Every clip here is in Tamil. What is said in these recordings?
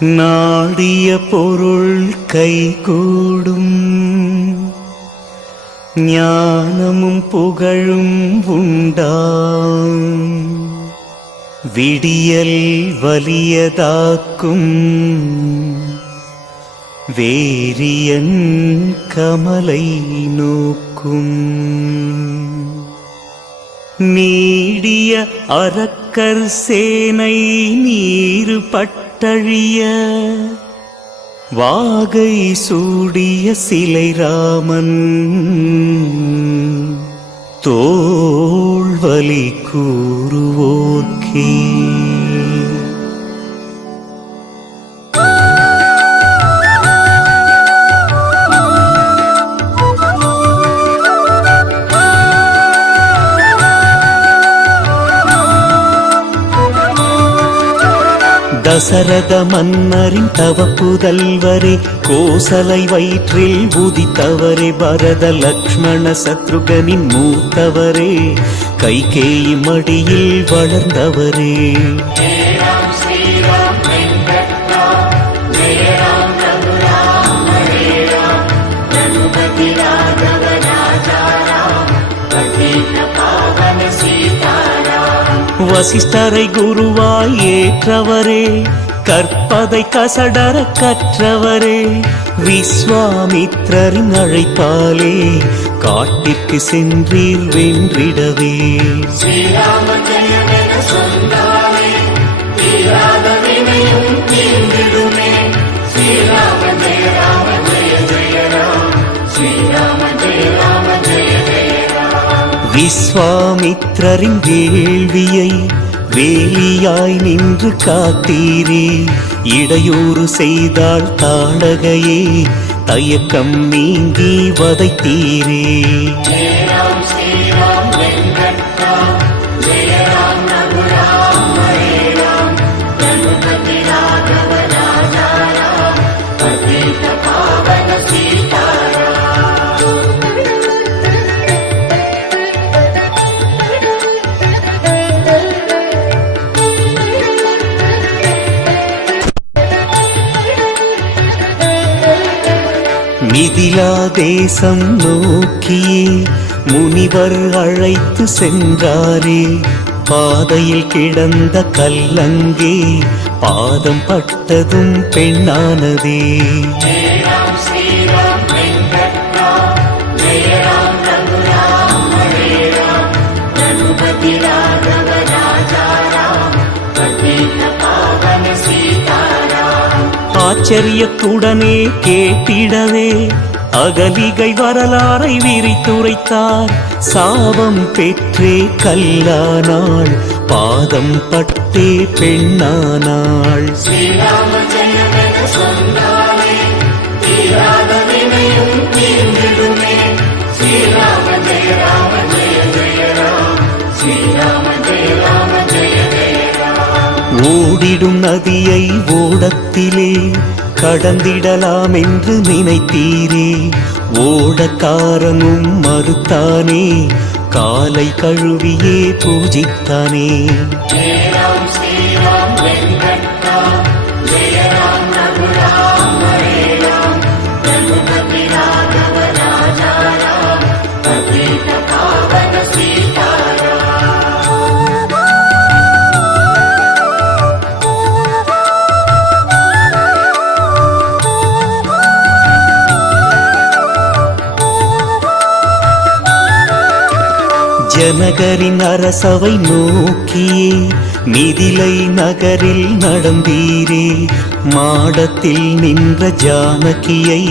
நாடிய பொருள் கைகூடும் ஞானமும் புகழும் உண்டாம் விடியல் வலியதாக்கும் வேரியன் கமலை நோக்கும் நீடிய அரக்கர் சேனை நீரு பட்டழிய வாகை சூடிய சிலை ராமன் தோள்வலி கூறுவோர்க்கே. தசரத மன்னரின் தவ புதல்வரே, கோசலை வயிற்றில் உதித்தவரே, பரத லக்ஷ்மண சத்ருகனின் மூத்தவரே, கைகேயி மடியில் வளர்ந்தவரே. வசிஷ்டரை குருவாய் ஏற்றவரே, கற்பதை கசடர கற்றவரே, விஸ்வாமித்ரரின் அழைப்பாலே காட்டிற்கு சென்றீர் வென்றிடவே. விஸ்வாமித்ரரின் வேள்வியை வேலியாய் நின்று காத்தீரே, இடையூறு செய்தால் தாடகையே தயக்கம் நீங்கி வதைத்தீரே. மிதிலா தேசம் நோக்கியே முனிவர் அழைத்து சென்றாரே, பாதையில் கிடந்த கல்லங்கே பாதம் பட்டதும் பெண்ணானதே. ஆச்சரியத்துடனே கேட்டிடவே அகலிகை வரலாறை விரித்துரைத்தார். சாபம் பெற்றே கல்லானாள், பாதம் பட்டே பெண்ணானாள். ஓடிடும் நதியை ஓடத்திலே கடந்திடலாம் என்று நினைத்தீரே, ஓடக்காரனும் மறுத்தானே, காலை கழுவியே பூஜித்தானே. ஜனகரின் அரசவை நோக்கியே மிதிலை நகரில் நடந்தீரே, மாடத்தில் நின்ற ஜானகியை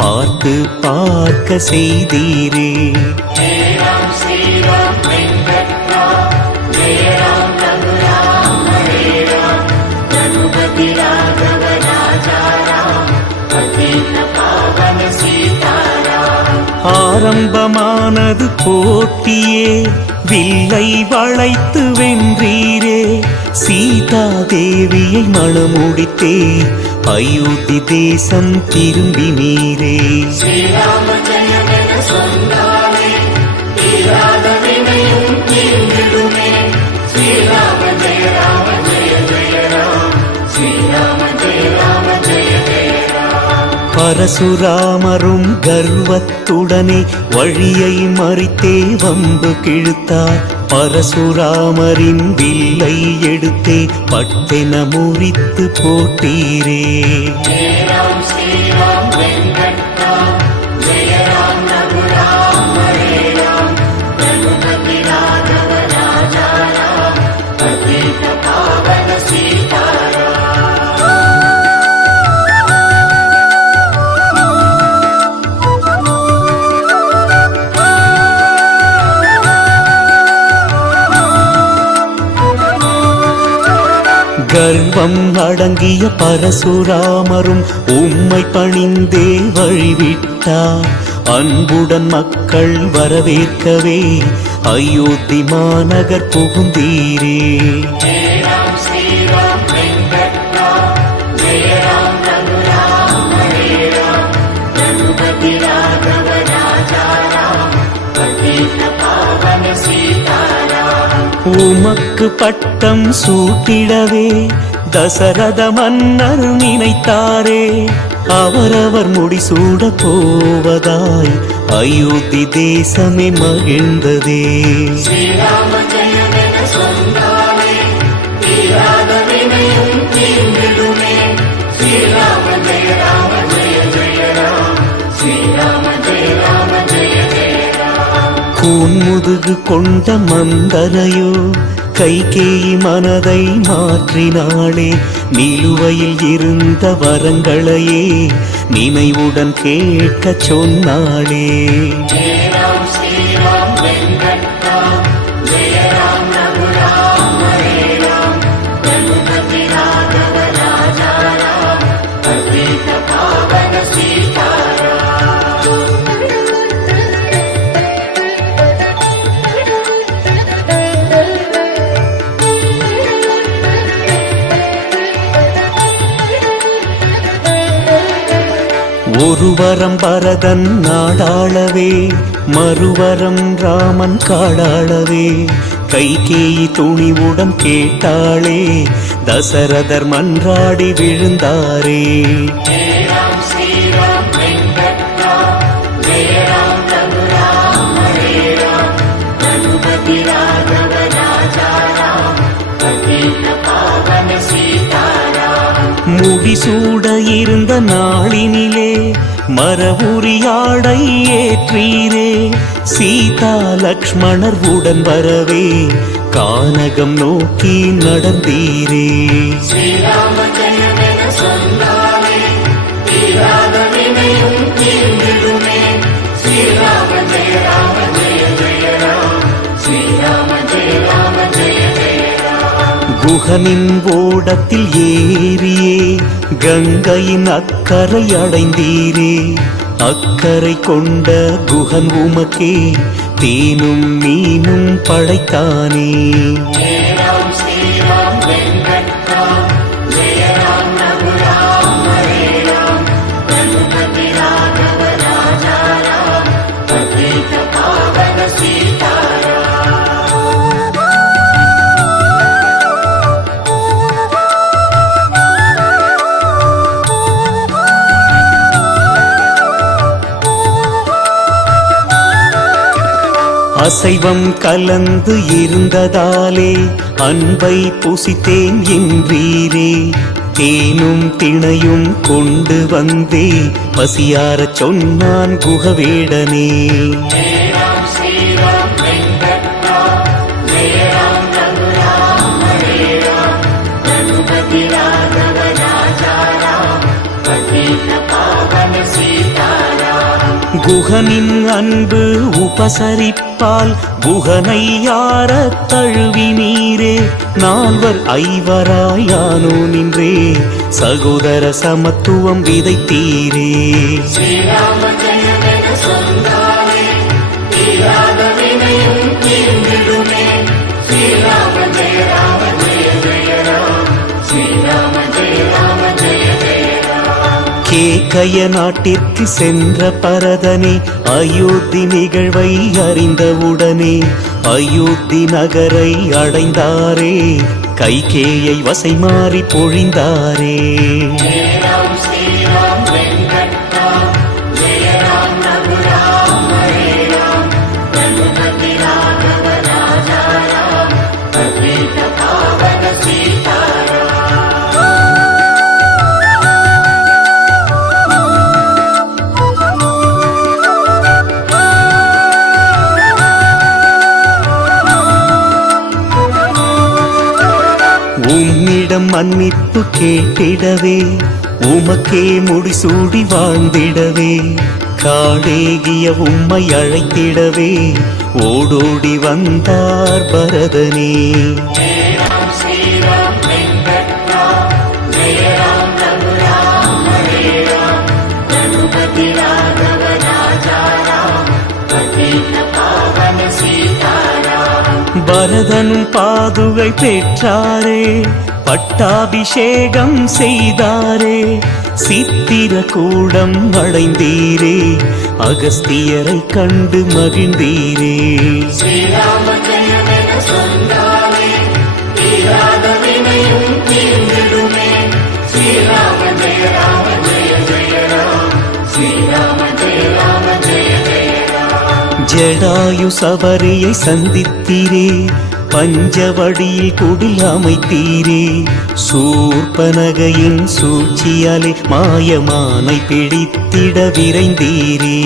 பார்த்து பார்க்க செய்தீரே. ஆரம்பமானது போட்டியே, வில்லை வளைத்து வென்றீரே, சீதா தேவியை மணமுடித்தே அயோத்தி தேசம் திரும்பினீரே. Jai Ram Jai Ram Jai Jai Ram, Jai Ram Jai Ram. பரசுராமரும் கர்வத்துடனே வழியை மறித்தே வம்பு கிழுத்தார். பரசுராமரின் வில்லை எடுத்தே பட்டென முறித்து போட்டீரே. கர்வம் அடங்கிய பரசுராமரும் உம்மை பணிந்தே வழிவிட்டார். அன்புடன் மக்கள் வரவேற்கவே அயோத்தி மாநகர் புகுந்தீரே. உமக்கு பட்டம் சூட்டிடவே தசரத மன்னர் நினைத்தாரே. அவரவர் முடிசூட போவதாய் அயோத்தி தேசமே மகிழ்ந்ததே. கூன்முதுகு கொண்ட மந்தரையோ கைகேயி மனதை மாற்றினாளே. நிலுவையில் இருந்த வரங்களையே நினைவுடன் கேட்கச் சொன்னாளே. ஒருவரம் பரதன் நாடாளவே, மறுவரம் ராமன் காடாளவே. கைகேயி துணிவுடன் கேட்டாளே, தசரதர் மன்றாடி விழுந்தாரே. முடிசூட இருந்த நாளினிலே மரபுரியாடை ஏற்றீரே. சீதா லக்ஷ்மணர் உடன் வரவே கானகம் நோக்கி நடந்தீரே. குஹனின் ஓடத்தில் ஏறியே கங்கையின் அக்கறை அடைந்தீரே. அக்கறை கொண்ட குஹன் உமக்கே தேனும் மீனும் படைத்தானே. அசைவம் கலந்து இருந்ததாலே அன்பை புசித்தேன் என்றீரே. தேனும் திணையும் கொண்டு வந்தே பசியாரச் சொன்னான் குகவேடனே. குஹனின் அன்பு உபசரிப்பால் குஹனை யார தழுவினீரே. நால்வர் ஐவராயானோ நின்றே சகோதர சமத்துவம் விதைத்தீரே. கேகய நாட்டிற்கு சென்ற பரதனே அயோத்தி நிகழ்வை அறிந்தவுடனே அயோத்தி நகரை அடைந்தாரே. கைகேயை வசை மாறி பொழிந்தாரே. உம்மிடம் மன்னிப்பு கேட்டிடவே உமக்கே முடிசூடி வாழ்ந்திடவே காடேகிய உம்மை அழைத்திடவே ஓடோடி வந்தார் பரதனே. பரதனும் பாதுகை பெற்றாரே, பட்டாபிஷேகம் செய்தாரே, சித்திரகூடம் அடைந்தீரே, அகஸ்தியரை கண்டு மகிழ்ந்தீரே. ஜடாயு சபரியை சந்தித்தீரே, பஞ்சவடியில் குடில் அமைத்தீரே, சூர்பனகையின் சூழ்ச்சியாலே மாயமானை பிடித்திட விரைந்தீரே.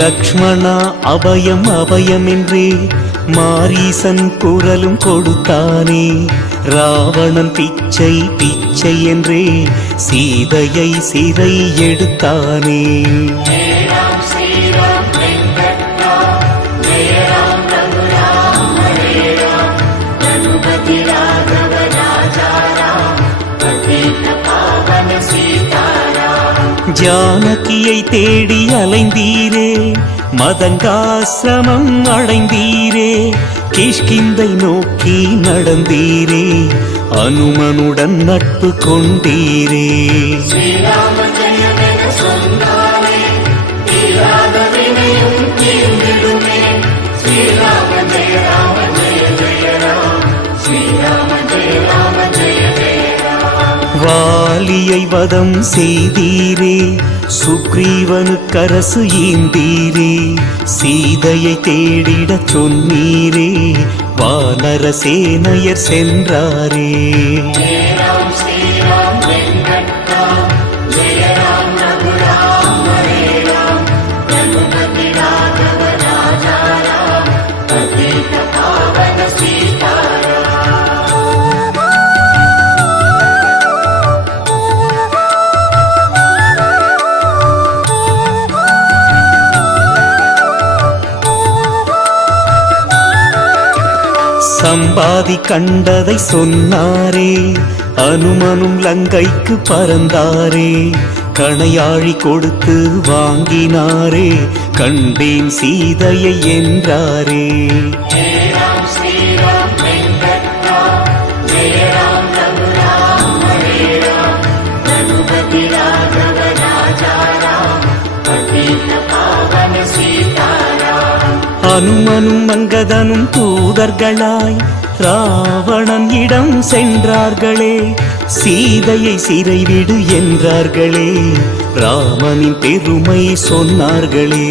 லக்ஷ்மணா அபயம் அபயம் என்றே மாரீசன் குரலும் கொடுத்தானே, ராவணன் பிச்சை பிச்சை என்றே சீதையை சிறை எடுத்தானே. ஜானகியை தேடி அலைந்தீரே, மதங்காசிரமம் அடைந்தீரே, கிஷ்கிந்தை நோக்கி நடந்தீரே, அனுமனுடன் நட்பு கொண்டீரே. வாலியை வதம் செய்தீரே, சுக்ரீவனுக்கரசு ஈந்தீரே, சீதையை தேடிடச் சொன்னீரே, வானர சேனையர் சென்றாரே. சம்பாதி கண்டதை சொன்னாரே, அனுமனும் லங்கைக்கு பறந்தாரே, கணையாழி கொடுத்து வாங்கினாரே, கண்டேன் சீதையை என்றாரே. அனுமனும் மங்கதனும் தூதர்களாய் ராவணன் இடம் சென்றார்களே, சீதையை சிறைவிடு என்றார்களே, ராமனின் பெருமை சொன்னார்களே.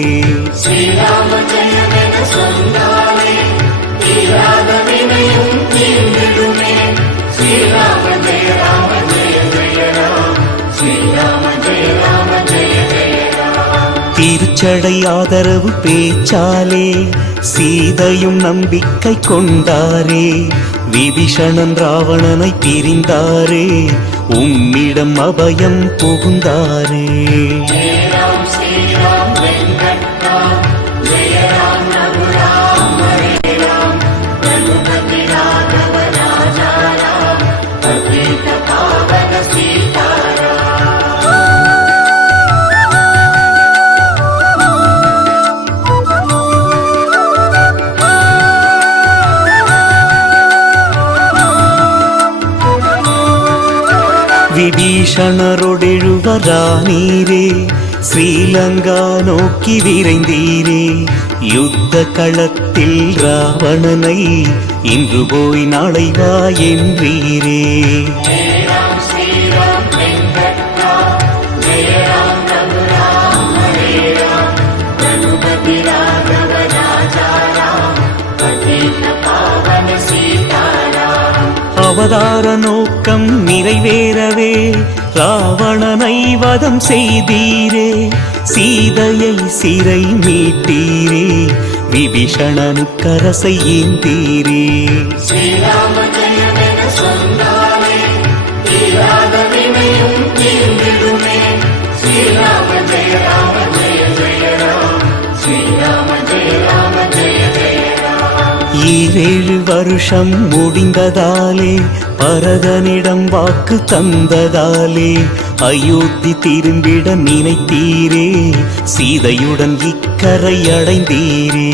திருச்சடை ஆதரவு பேச்சாலே சீதையும் நம்பிக்கை கொண்டாரே, விபீஷணன் ராவணனை பிரிந்தாரே, உம்மிடம் அபயம் புகுந்தாரே. விபீஷணரோடெழுவரானீரே, ஸ்ரீலங்கா நோக்கி விரைந்தீரே, யுத்த களத்தில் ராவணனை இன்று போய் நாளை வா என்றீரே. அவதார நோக்கம் நிறைவேறவே ராவணனை வதம் செய்தீரே, சீதையை சிறை மீட்டீரே, விபீஷணனுக்கரசை ஏந்தீரே. ஸ்ரீராம ஜெயமென சொன்னாலே தீராத வினையும் தீர்ந்திடுமே. ஸ்ரீராம ஜெய ராம ஜெய ஜெய ராம், ஸ்ரீராம ஜெய ராம ஜெய ஜெய ராம். 7 வருஷம் முடிந்ததாலே பரதனிடம் வாக்கு தந்ததாலே அயோத்தி திரும்பிட நினைத்தீரே, சீதையுடன் இக்கரை அடைந்தீரே.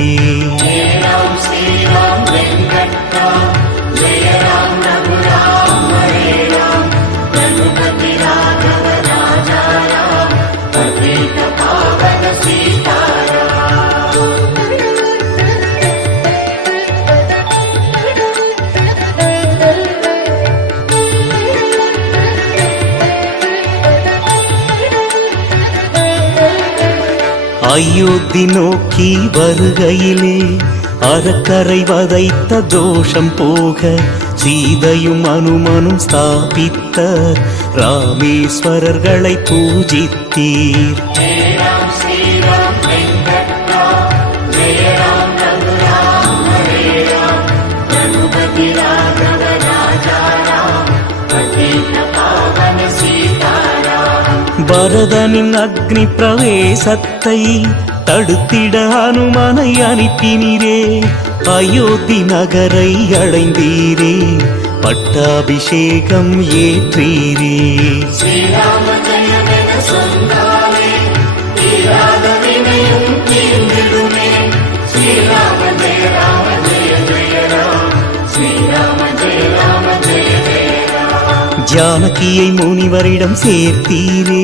ஜெய ராம் ஸ்ரீராம் வெங்கட்ராம், ஜெய ராம் ரகுராம் ஹரே ராம், ரகுபதி ராഘவ ராஜா ராம், பதீத பாவன சீதாராம். அயோத்தி நோக்கி வருகையிலே அறக்கரை வதைத்த தோஷம் போக சீதையும் அனுமனும் ஸ்தாபித்த ராமேஸ்வரர்களை பூஜித்தீர். ஜெய ராம் ஸ்ரீராம் வெங்கட்ராம், ஜெய ராம் ரகுராம் ஹரே ராம், ரகுபதி ராഘவ ராஜா ராம், பதீத பாவன சீதாராம். பரதனின் அக்னி பிரவேசத்தை தடுத்திட அனுமனை அனுப்பினீரே, அயோத்தி நகரை அடைந்தீரே, பட்டாபிஷேகம் ஏற்றீரே. ஸ்ரீராம ஜெயமென சொன்னாலே தீராத வினையும் தீர்ந்திடுமே. ஸ்ரீராம ஜெய ராம ஜெய ஜெய ராம், ஸ்ரீராம ஜெய ராம ஜெய ஜெய ராம். ஜானகியை முனிவரிடம் சேர்த்தீரே,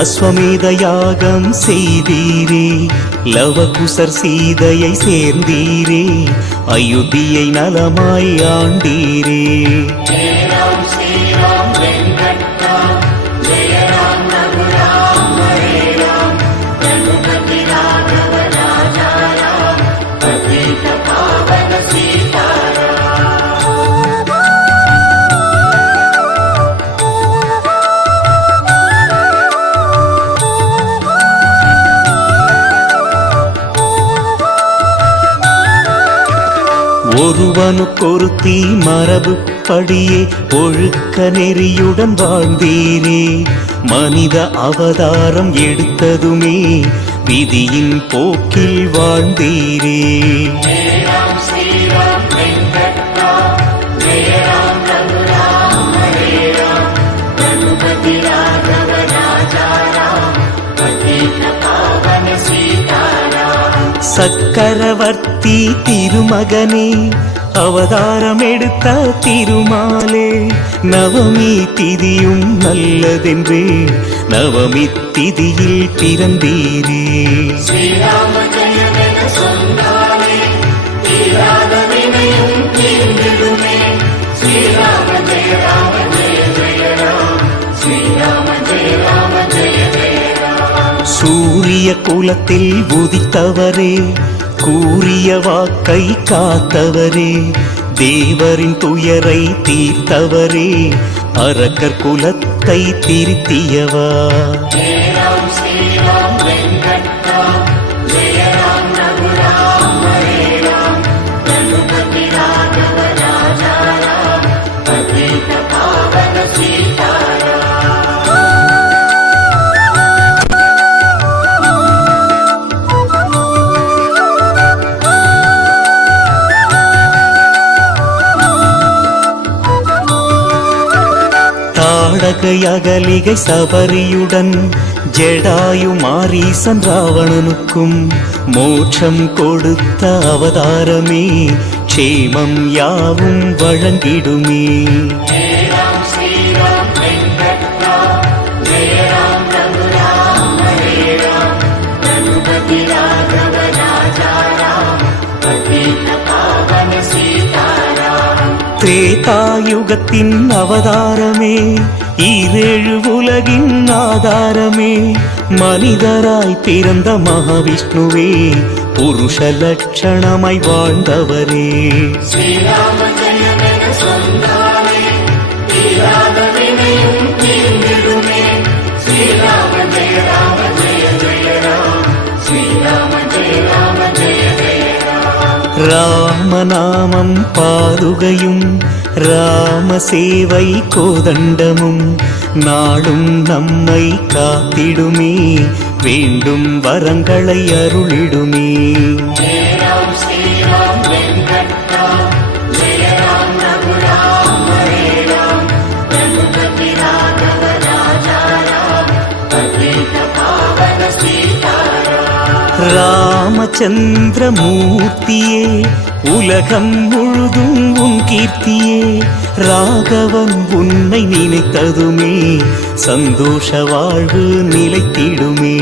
அஸ்வமேத யாகம் செய்தீரே, லவகுசர் சீதையை சேர்ந்தீரே, அயோத்தியை நலமாய் ஆண்டீரே. ஜெய ராம் ஸ்ரீராம் வெங்கட்ராம், ஜெய ராம் ரகுராம் ஹரே ராம், ரகுபதி ராഘவ ராஜா ராம், பதீத பாவன சீதாராம். ஒருவனுக்கொருத்தி மரபுப்படியே ஒழுக்க நெறியுடன் வாழ்ந்தீரே, மனித அவதாரம் எடுத்ததுமே விதியின் போக்கில் வாழ்ந்தீரே. ஜெய ராம் ஸ்ரீராம் வெங்கட்ராம், ஜெய ராம் ரகுராம் ஹரே ராம், ரகுபதி ராഘவ ராஜா ராம், பதீத பாவன சீதாராம். சக்கரவர்த்தி திருமகனே, அவதாரம் எடுத்த திருமாலே, நவமி திதியும் நல்லதென்றே நவமி திதியில் பிறந்தீரே. ஸ்ரீராம ஜெயமென சொன்னாலே தீராத வினையும் தீர்ந்திடுமே. ஸ்ரீராம ஜெய ராம ஜெய ஜெய ராம், ஸ்ரீராம ஜெய ராம ஜெய ஜெய ராம். சூரிய குலத்தில் உதித்தவரே, கூறிய வாக்கை காத்தவரே, தேவரின் துயரை தீர்த்தவரே, அரக்கர் குலத்தை திருத்தியவா. ஜெய ராம் ஸ்ரீராம் வெங்கட்ராம், ஜெய ராம் ரகுராம் ஹரே ராம், ரகுபதி ராഘவ ராஜா ராம், பதீத பாவன சீதாராம். தாடகை அகலிகை சபரியுடன் ஜடாயு மாரீசன் ராவணனுக்கும் மோட்சம் கொடுத்த அவதாரமே, க்ஷேமம் யாவும் வழங்கிடுமே. ஜெய ராம் ஸ்ரீராம் வெங்கட்ராம், ஜெய ராம் ரகுராம் ஹரே ராம், ரகுபதி ராഘவ ராஜா ராம், பதீத பாவன சீதாராம். திரேதாயுகத்தின் அவதாரமே, ஈரேழு உலகின் ஆதாரமே, மனிதராய் பிறந்த மகாவிஷ்ணுவே, புருஷ லட்சணமாய் வாழ்ந்தவரே. ஸ்ரீராம ஜெயமென சொன்னாலே ராமநாமம் பாதுகையும் ராமசேவை கோதண்டமும் நாடும் நம்மை காத்திடுமே, வேண்டும் வரங்களை அருளிடுமே. ஜெய ராம் ஸ்ரீராம் வெங்கட்ராம், ஜெய ராம் ரகுராம் ஹரே ராம், ரகுபதி ராகவ ராஜா ராம், பதீத பாவன சீதாராம். ராமச்சந்திரமூர்த்தியே உலகம் முழுதும் உன் கீர்த்தியே, ராகவன் உன்னை நினைத்ததுமே சந்தோஷ வாழ்வு நிலைத்திடுமே.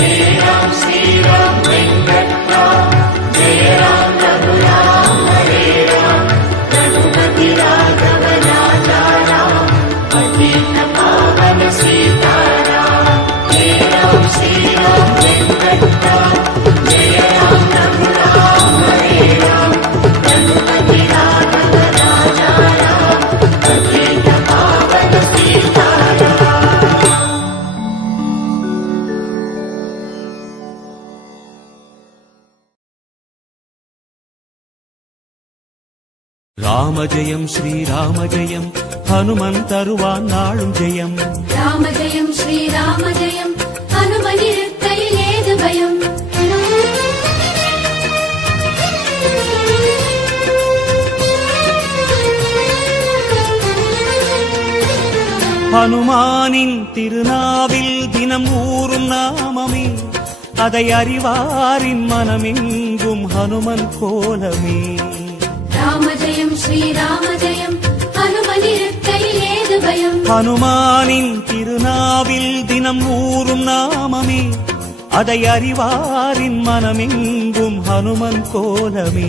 ஜெய ராம் ஸ்ரீராம் வெங்கட்ராம், ஜெய ராம் ரகுராம் ஹரே ராம், ரகுபதி ராகவ ராஜா ராம், பதீத பாவன சீதாராம். ஜெய ராம் ஸ்ரீராம் வெங்கட்ராம், ஜெய ராம் ரகுராம் ஹரே ராம், ரகுபதி ராகவ ராஜா ராம், பதீத பாவன சீதாராம். ராம ஜெயம் ஸ்ரீராம ஜெயம், ஹனுமன் தருவான் நாளும் ஜெயம். ராம ஜெயம் ஸ்ரீராம ஜெயம், ஹனுமனிருக்கையில் ஏது பயம். ஹனுமானின் திருநாவில் தினம் ஊறும் நாமமே, அதை அறிவாரின் மனமெங்கும் ஹனுமன் கோலமே. ராம ஜெயம் ஸ்ரீராம ஜெயம், ஹனுமனிருக்கையில் ஏது பயம். ஹனுமானின் திருநாவில் தினம் ஊறும் நாமமே, அதை அறிவாரின் மனமெங்கும் ஹனுமன் கோலமே.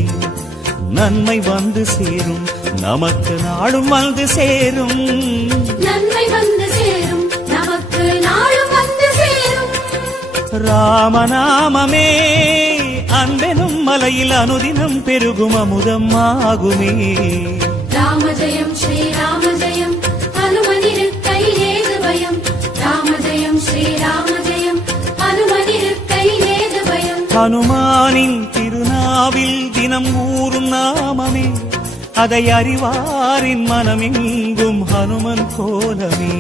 நன்மை வந்து சேரும், நமக்கு நாடும் வந்து சேரும். நன்மை வந்து சேரும், நமக்கு நாளும் வந்து சேரும். ராமநாமமே அன்பெனும் மலையில் அனுதினம் பெருகும் அமுதம் ஆகுமே. ராம ஜெயம் ஸ்ரீராம ஜெயம், ஹனுமனிருக்கையில் ஏது பயம். ராம ஜெயம் ஸ்ரீராம ஜெயம், ஹனுமனிருக்கையில் ஏது பயம். ஹனுமானின் திருநாவில் தினம் ஊறும் நாமமே, அதை அறிவாரின் மனமெங்கும் ஹனுமன் கோலமே.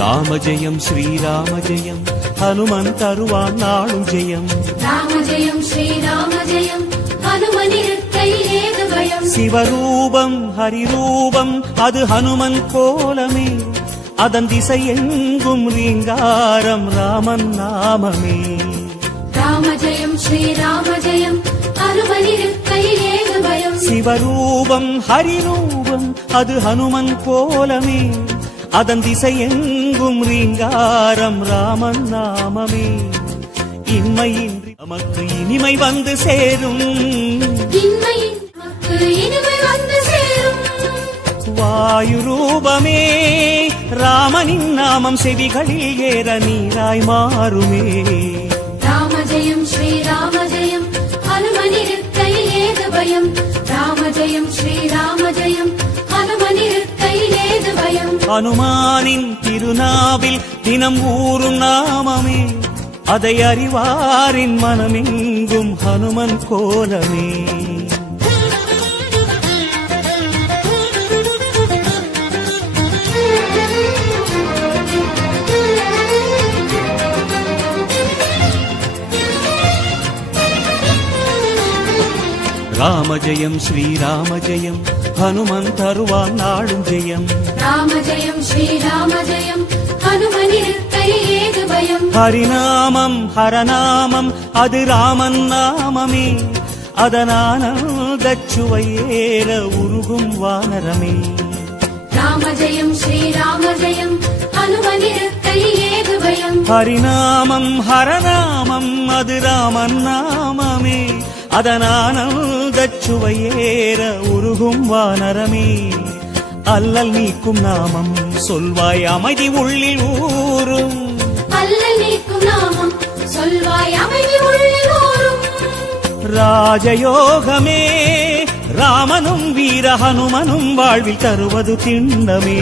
ராம ஜெயம் ஸ்ரீராம ஜெயம், ஹனுமன் தருவான் நாளும் ஜெயம். ராம ஜெயம் ஸ்ரீராம ஜெயம், ஹனுமனிருக்கையில் ஏது பயம். சிவரூபம் ஹரிரூபம் அது ஹனுமன் கோலமே, அதன் திசை எங்கும் ரீங்காரம் ராமன் நாமமே. ராம ஜெயம் ஸ்ரீராம ஜெயம், ஹனுமனிருக்கையில் ஏது பயம். சிவரூபம் ஹரிரூபம் அது ஹனுமன் கோலமே, அதன் திசை எங்கும் ரீங்காரம் ராமன் நாமமே. இன்மையின்றி நமக்கு இனிமை வந்து சேரும், இன்மையின் நமக்கு இனிமை வந்து சேரும். வாயு ரூபமே ராமனின் நாமம் செவிகளில் ஏற நீராய் மாறுமே. ராம ஜெயம் ஸ்ரீராம ஜெயம், ஹனுமனிருக்கையில் ஏது பயம். ராம ஜெயம் ஸ்ரீராம ஜெயம், ஹனுமனிருக்கையில் ஏது பயம். ஹனுமானின் திருநாவில் தினம் ஊறும் நாமமே, அதை அறிவாரின் மனமெங்கும் ஹனுமன் கோலமே. ராம ஜெயம் ஸ்ரீராம ஜெயம், ஹனுமன் தருவான் நாளும் ஜெயம். ராம ஜெயம் ஸ்ரீராம ஜெயம், ஹனுமனிருக்கையில் ஏது பயம். ஹரிநாமம் ஹரநாமம் அது ராமன் நாமமே, அதனானந்தச் சுவையேற உருகும் வானரமே. ராம ஜெயம் ஸ்ரீராம ஜெயம், ஹனுமனிருக்கையில் ஏது பயம். ஹரிநாமம் ஹரநாமம் அது ராமன் நாமமே, அதனானந்தச் சுவையேற உருகும் வானரமே. அல்லல் நீக்கும் நாமம் சொல்வாய் அமைதி உள்ளில் ஊரும். அல்லல் நீக்கும் நாமம் சொல்வாய் அமைதி உள்ளில் ஊரும். ராஜயோகமே ராமனும் வீர ஹனுமனும் வாழ்வில் தருவது திண்ணமே.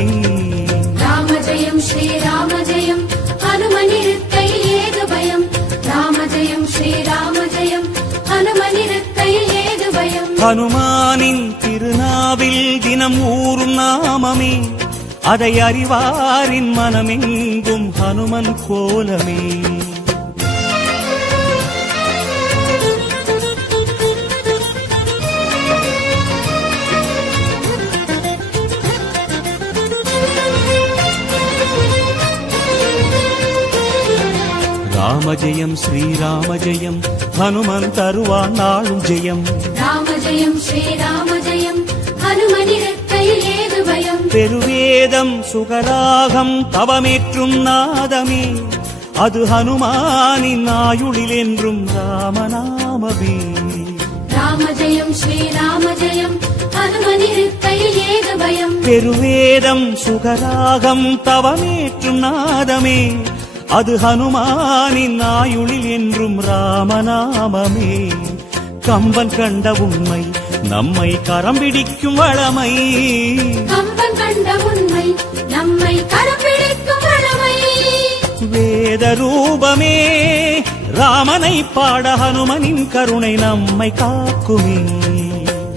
ராம ஜெயம் ஸ்ரீராம ஜெயம் ஹனுமனிருக்கையில் ஏது பயம். ராம ஜெயம் ஸ்ரீராம ஜெயம் ஹனுமனிருக்கையில் ஏது பயம். ஹனுமானின் திருநாவில் தினம் ஊறும் நாமமே, அதை அறிவாரின் மனமெங்கும் ஹனுமன் கோலமே. ராம ஜெயம் ஸ்ரீராம ஜெயம் ஹனுமன் தருவான் நாளும் ஜெயம். ராம ஜெயம் ஸ்ரீராம ஜெயம் ஹனுமனிருக்கையில் ஏது பயம். பெருவேதம் சுகராகம் தவமேற்றும் நாதமே, அது ஹனுமானின் ஆயுளில் என்றும் ராமநாமமே. ராம ஜெயம் ஸ்ரீராம ஜெயம் ஹனுமனிருக்கையில் ஏது பயம். பெருவேதம் சுகராகம் தவமேற்றும் நாதமே, அது ஹனுமானின் ஆயுளில் என்றும் ராமநாமமே. கம்பன் கண்ட உண்மை நம்மை கரம் பிடிக்கும் வளமை. கம்பன் கண்ட உண்மை நம்மை கரம் பிடிக்கும் வளமை. வேத ரூபமே ராமனை பாட ஹனுமனின் கருணை நம்மை காக்குமே.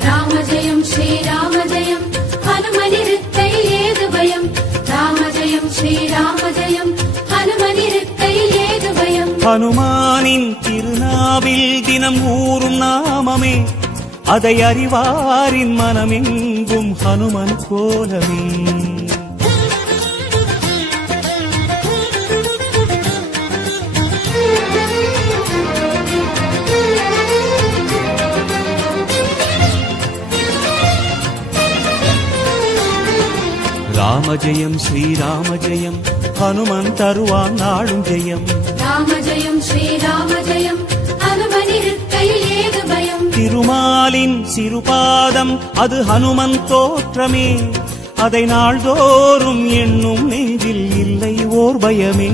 ராம ஜெயம் ஸ்ரீராம ஜெயம் ஹனுமனிருக்கையில் ஏது பயம். ராம ஜெயம் ஸ்ரீராம ஜெயம் ஹனுமனிருக்கையில் ஏது பயம். ஹனுமானின் திருநாவில் தினம் ஊறும் நாமமே, அதை அறிவாரின் மனமெங்கும் ஹனுமன் கோலமே. ராம ஜெயம் ஸ்ரீராம ஜெயம் ஹனுமன் தருவான் நாளும் ஜெயம். ராம ஜெயம் ஸ்ரீராம ஜெயம் ஹனுமனிருக்கையில் ஏது பயம். திருமாலின் சிறுபாதம் அது ஹனுமன் தோற்றமே, அதை நாள்தோறும் எண்ணும் நெஞ்சில் இல்லை ஓர் பயமே.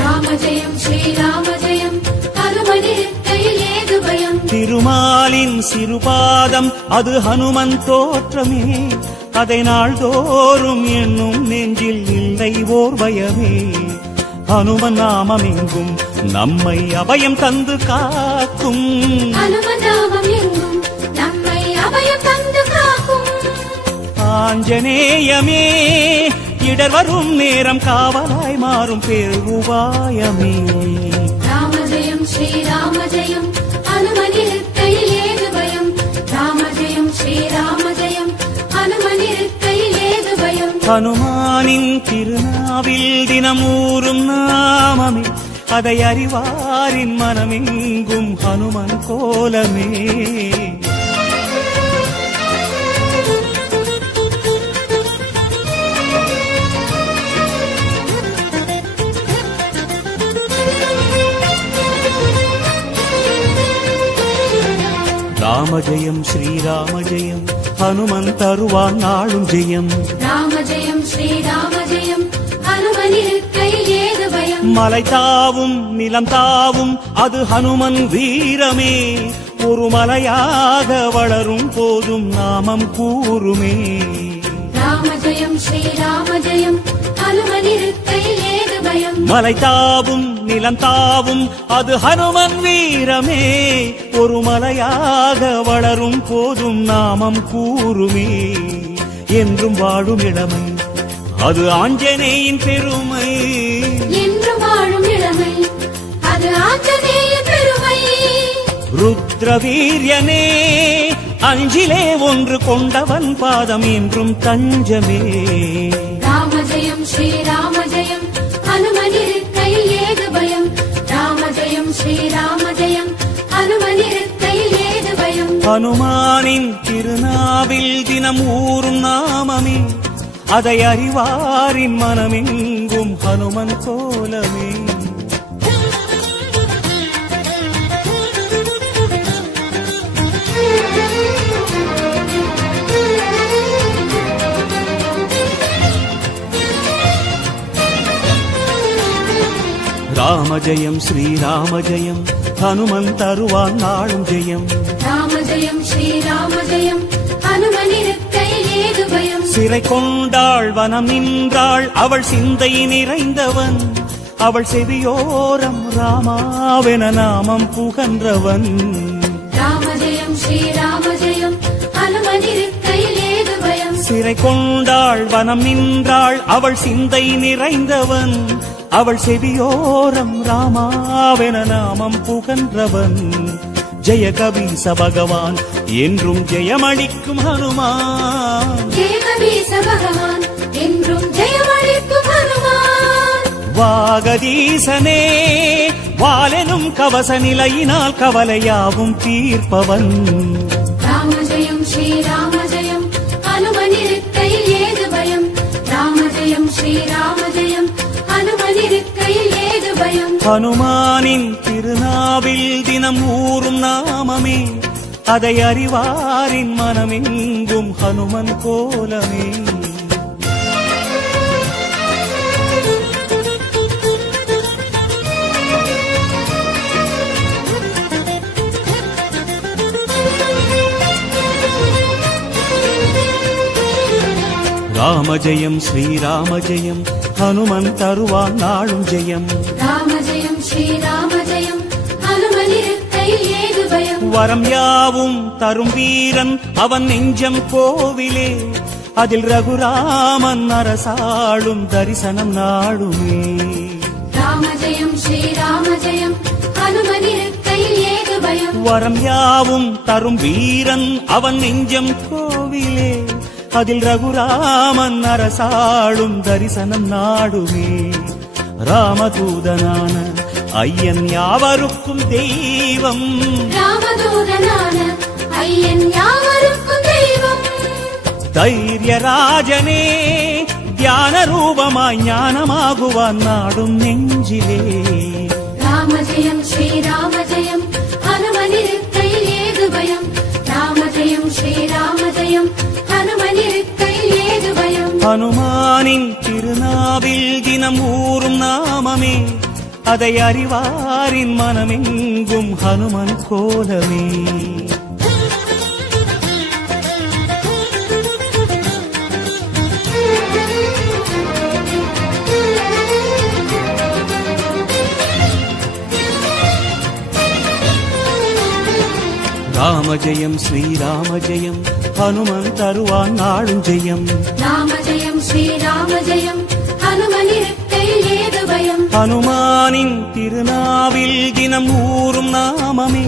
ராம ஜெயம் ஸ்ரீராம ஜெயம் ஹனுமனிருக்கையில் ஏது பயம். திருமாலின் சிறுபாதம் அது ஹனுமன் தோற்றமே, அதை நாள்தோறும் எண்ணும் நெஞ்சில் இல்லை ஓர் பயமே. ஹனுமன் நாமம் எங்கும் நம்மை அபயம் தந்து காக்கும். ஹனுமன் நாமம் எங்கும் நம்மை அபயம் தந்து காக்கும். ஆஞ்சநேயமே இடர் வரும் நேரம் காவலாய் மாறும் பெருவாயமே. ராம ஜெயம் ஸ்ரீராம ஜெயம் ஹனுமனிருக்கையில் ஏது பயம். ராம ஜெயம் ஸ்ரீராம ஜெயம் ஹனுமனிருக்கையில் ஏது பயம். ஹனுமானின் திருநாவில் தினம் ஊறும் நாமமே, அதை அறிவாரின் மனமெங்கும் ஹனுமன் கோலமே. ராம ஜெயம் ஸ்ரீராம ஜெயம் ஹனுமன் தருவான் நாளும் ஜெயம். ராம ஜெயம் ஸ்ரீராம ஜெயம் ஹனுமனிருக்கையில் ஏது பயம். மலை தாவும் நிலம் தாவும் அது ஹனுமன் வீரமே, ஒரு மலையாக வளரும் போதும் நாமம் கூறுமே. ராம ஜெயம் ஸ்ரீராம ஜெயம் ஹனுமனிருக்கையில் ஏது பயம். மலை தாவும் நிலம் தாவும் அது ஹனுமன் வீரமே, ஒரு மலையாக வளரும் போதும் நாமம் கூறுமே. என்றும் வாழும் இளமை அது ஆஞ்சநேயின் பெருமை. என்றும் வாழும் இளமை அது ஆஞ்சநேயன் பெருமை. ருத்ரவீரியனே அஞ்சிலே ஒன்று கொண்டவன் பாதம் என்றும் தஞ்சமே. ராம ஜெயம் ஸ்ரீராம ஜெயம் ஹனுமனிருக்கையில் ஏது பயம். ராம ஜெயம் ஸ்ரீராம ஜெயம் ஹனுமனிருக்கையில் ஏது பயம். ஹனுமானின் திருநாவில் தினம் ஊறும் நாமமே, அதை அறிவாரின் மனமெங்கும் ஹனுமன் கோலமே. ராம ஜெயம் ஸ்ரீராம ஜெயம் ஹனுமன் தருவான் நாளும் ஜெயம். ராம ஜெயம் ஸ்ரீராம ஜெயம் ஹனுமனிருக்கையில் ஏது பயம். சிறை கொண்டாள் வனம் நின்றாள் அவள் சிந்தை நிறைந்தவன், அவள் செவியோரம் ராமாவென நாமம் புகன்றவன். ராம ஜெயம் ஸ்ரீராம ஜெயம் ஹனுமனிருக்கையில் ஏது பயம். சிறை கொண்டாள் வனம் நின்றாள் அவள் சிந்தை நிறைந்தவன், அவள் செவியோரம் ராமாவென நாமம் புகன்றவன். ஜெய கபீச பகவான் என்றும் ஜெயமளிக்கும் ஹனுமான். ஜெய கபீச பகவான் என்றும் ஜெயமளிக்கும் ஹனுமான். வாகதீசனே வாலெனும் கவச நிலையினால் கவலையாவும் தீர்ப்பவன். ராம ஜெயம் ஸ்ரீராம ஜெயம் ஹனுமனிருக்கையில் ஏது பயம். ராம ஜெயம் ஸ்ரீராம ஜெயம் ஹனுமனிருக்கையில் ஏது பயம். ஹனுமானின் திருநாவில் தினம் ஊறும் நாமமே, அதை அறிவாரின் மனமெங்கும் ஹனுமன் கோலமே. ராம ஜெயம் ஸ்ரீராம ஜெயம் ஹனுமன் தருவான் நாளும் ஜெயம். ராம ஜெயம் ஸ்ரீராம ஜெயம் ஹனுமனிருக்கையில் ஏது பயம். வரம் யாவும் தரும் வீரன் அவன் நெஞ்சம் கோவிலே, அதில் ரகுராமன் அரசாளும் தரிசனம் நாடுமே. ராம ஜெயம் ஸ்ரீராம ஜெயம் ஹனுமனிருக்கையில் ஏது பயம். வரம் யாவும் தரும் வீரன் அவன் நெஞ்சம் கோவிலே, அதில் ரகுராமன் அரசாளும் தரிசனம் நாடுமே. ராமதூதனான ஐயன் யாவருக்கும் தெய்வம், ராமதூதனான ஐயன் யாவருக்கும் தெய்வம். தைரியராஜனே தியான ரூபமாய் ஞானமாகுவான் நாடும் நெஞ்சிலே. ராம ஜெயம் ஸ்ரீராம ஜெயம் ஹனுமனிருக்கையில் ஏது பயம். ராம ஜெயம் ஸ்ரீராம ஜெயம் ஹனுமனிருக்கையில் ஏது பயம். ஹனுமானின் திருநாவில் தினம் ஊறும் நாமமே, அதை அறிவாரின் மனமெங்கும் ஹனுமன் கோலமே. ராம ஜெயம் ஸ்ரீராம ஜெயம் ஹனுமன் தருவான் நாளும் ஜெயம். ராம ஜெயம் ஸ்ரீராம ஜெயம் ஹனுமனிருக்கையில் ஏது பயம். ஹனுமானின் திருநாவில் தினம் ஊறும் நாமமே,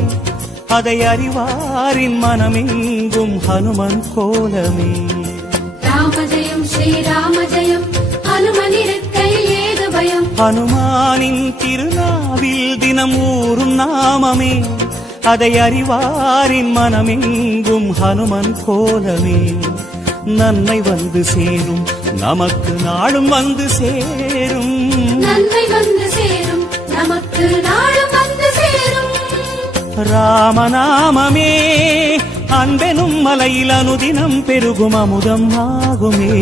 அதை அறிவாரின் மனமெங்கும் ஹனுமன் கோலமே. ராம ஜெயம் ஸ்ரீராம ஜெயம் ஹனுமனிருக்கையில் ஏது பயம். ஹனுமானின் திருநாவில் தினம் ஊறும் நாமமே, அதை அறிவாரின் மனமெங்கும் ஹனுமன் கோலமே. நன்மை வந்து சேரும் நமக்கு நாளும் வந்து சேரும், நன்மை வந்து சேரும் நமக்கு நாளும் வந்து சேரும். ராமநாமமே அன்பெனும் மலையில் அனுதினம் பெருகும் அமுதம் ஆகுமே.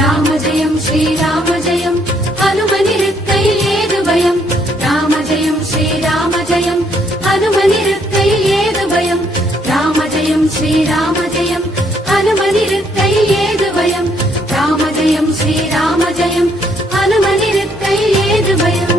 ராம ஜெயம் ஸ்ரீராம ஜெயம் ஹனுமனிருக்கையில் ஏது பயம். ராம ஜெயம் ஸ்ரீராம ஜெயம் ஹனுமனிருக்கையில் ஏது பயம். ராம ஜெயம் ஸ்ரீராம ஜெயம் ஹனுமனிருக்கையில் ஏது பயம். ராம ஜெயம் ஸ்ரீராம ஜெயம் ஹனுமனிருக்கையில் ஏது பயம்.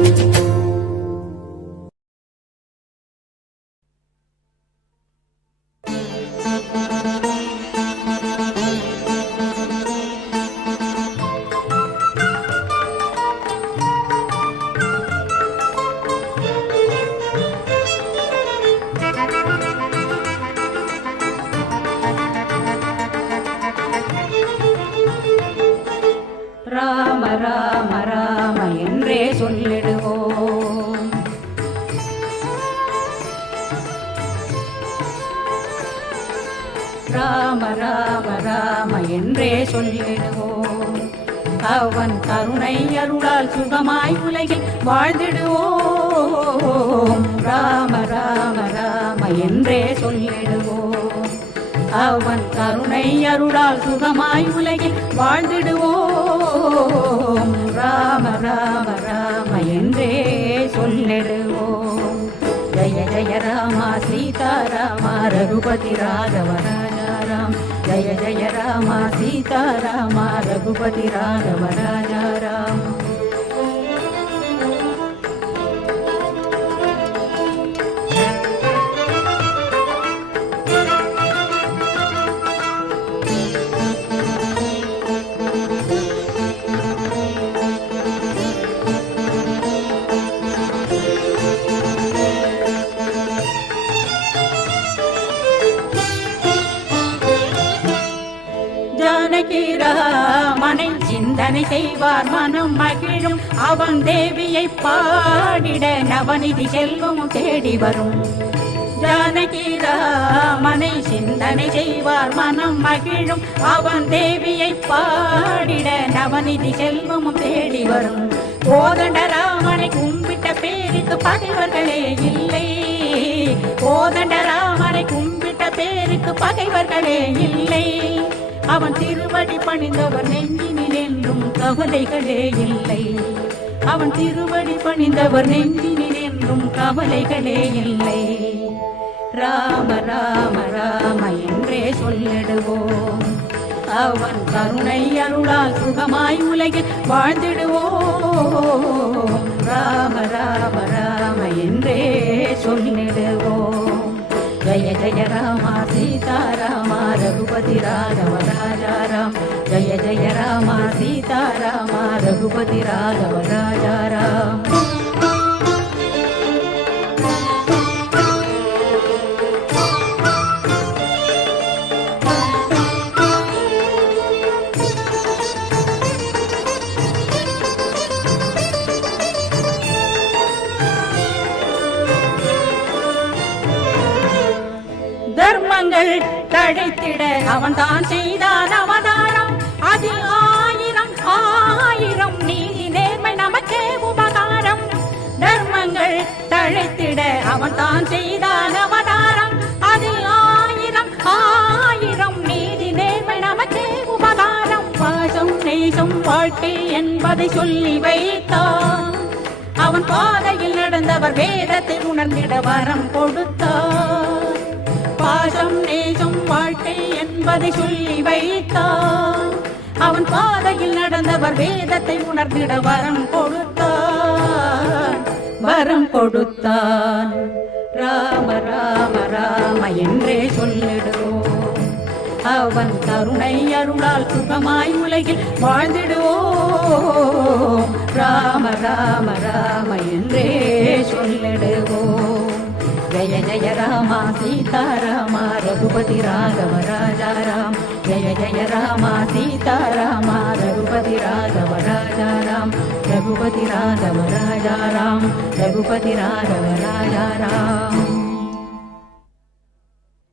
ராம ராம ராம என்றே சொல்லிடுவோம். ராம ராம ராம என்றே சொல்லிடுவோம். அவன் கருணை அருளால் சுகமாய் உலகில் வாழ்ந்திடுவோம். ராம ராம ராம என்றே சொல்லிடுவோம். அவன் கருணை அருளால் சுகமாய் உலகில் வாழ்ந்திடுவோம். ராம ராம ராம என்றே சொல்லிடுவோம். ஜய सीतारामा रघुपति राघव राजा राम जय जय राम सीतारामा रघुपति राघव राजा राम ராமனை சிந்தனை செய்வார் மனம் மகிழும் அவன் தேவியை பாடிட நவநிதி செல்வம் தேடி வரும் ஜானகி ராமனை சிந்தனை செய்வார் மனம் மகிழும் அவன் தேவியை பாடிட நவநிதி செல்வம் தேடி வரும் கோதண்ட ராமனை கும்பிட்ட பேருக்கு பகைவர்களே இல்லை கோதண்ட ராமனை கும்பிட்ட பேருக்கு பகைவர்களே இல்லை அவன் திருவடி பணிந்தவர் நெஞ்சினில் என்றும் கவலைகளே இல்லை அவன் திருவடி பணிந்தவர் நெஞ்சினில் என்றும் கவலைகளே இல்லை ராம ராம ராம என்றே சொல்லிடுவோம் அவன் கருணை அருளால் சுகமாய் உலகில் வாழ்ந்திடுவோம் ராம ராம ராம என்றே சொல்லிடுவோம் जय जय राम सीताराम रघुपति राघव राजा राम जय जय राम सीताराम रघुपति राघव राजा राम தர்மங்கள் தழைத்திட அவன் தான் செய்தான் அவதாரம் அதில் ஆயிரம் ஆயிரம் நீதி நேர்மை நமக்கே உபகாரம் தர்மங்கள் தழைத்திட அவன் தான் செய்தான் அவதாரம் அதில் ஆயிரம் ஆயிரம் நீதி நேர்மை நமக்கே உபகாரம் பாசம் நேசம் வாழ்க்கை என்பதை சொல்லி வைத்தான் அவன் பாதையில் நடந்தவர் வேதத்தை உணர்ந்திட வரம் கொடுத்தார் பாசம் நேசம் வாழ்க்கை என்பதை சொல்லி வைத்தான் அவன் பாதையில் நடந்தவர் வேதத்தை உணர்ந்திட வரம் கொடுத்தான் ராம ராம ராம என்றே சொல்லிடுவோம் அவன் கருணை அருளால் சுகமாய் உலகில் வாழ்ந்திடுவோம் ராம ராம ராம என்றே சொல்லிடுவோம் जय जय राम सीताराम रघुपति राघव राजा राम जय जय राम सीताराम रघुपति राघव राजा राम रघुपति राघव राजा राम रघुपति राघव राजा राम